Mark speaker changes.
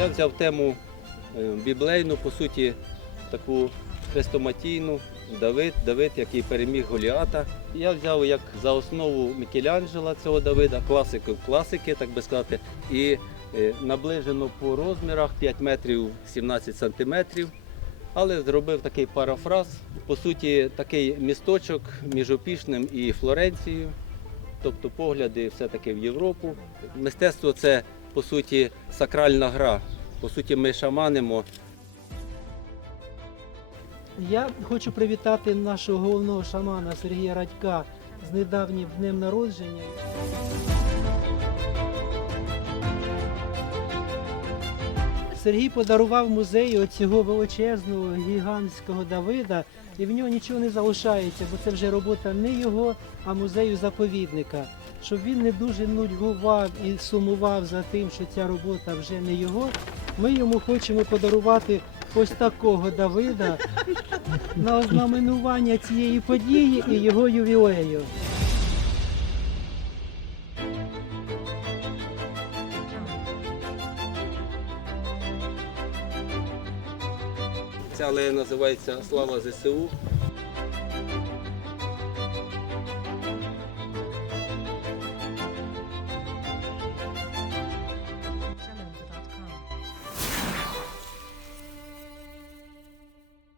Speaker 1: Я взяв тему е, біблейну, по суті, таку хрестоматійну. Давид, Давид, який переміг Голіата. Я взяв як за основу Мікеланджела цього Давида, класику класики, так би сказати, і е, наближено по розмірах 5 метрів 17 сантиметрів. Але зробив такий парафраз. По суті, такий місточок між Опішнем і Флоренцією. Тобто погляди все-таки в Європу. Мистецтво це по суті сакральна гра. По суті, ми шаманимо.
Speaker 2: Я хочу привітати нашого головного шамана Сергія Радька з недавнім днем народження. Сергій подарував музею цього величезного гігантського Давида, і в нього нічого не залишається, бо це вже робота не його, а музею заповідника. Щоб він не дуже нудьгував і сумував за тим, що ця робота вже не його. Ми йому хочемо подарувати ось такого Давида на ознаменування цієї події і його ювілею.
Speaker 1: Ця алея називається Слава ЗСУ.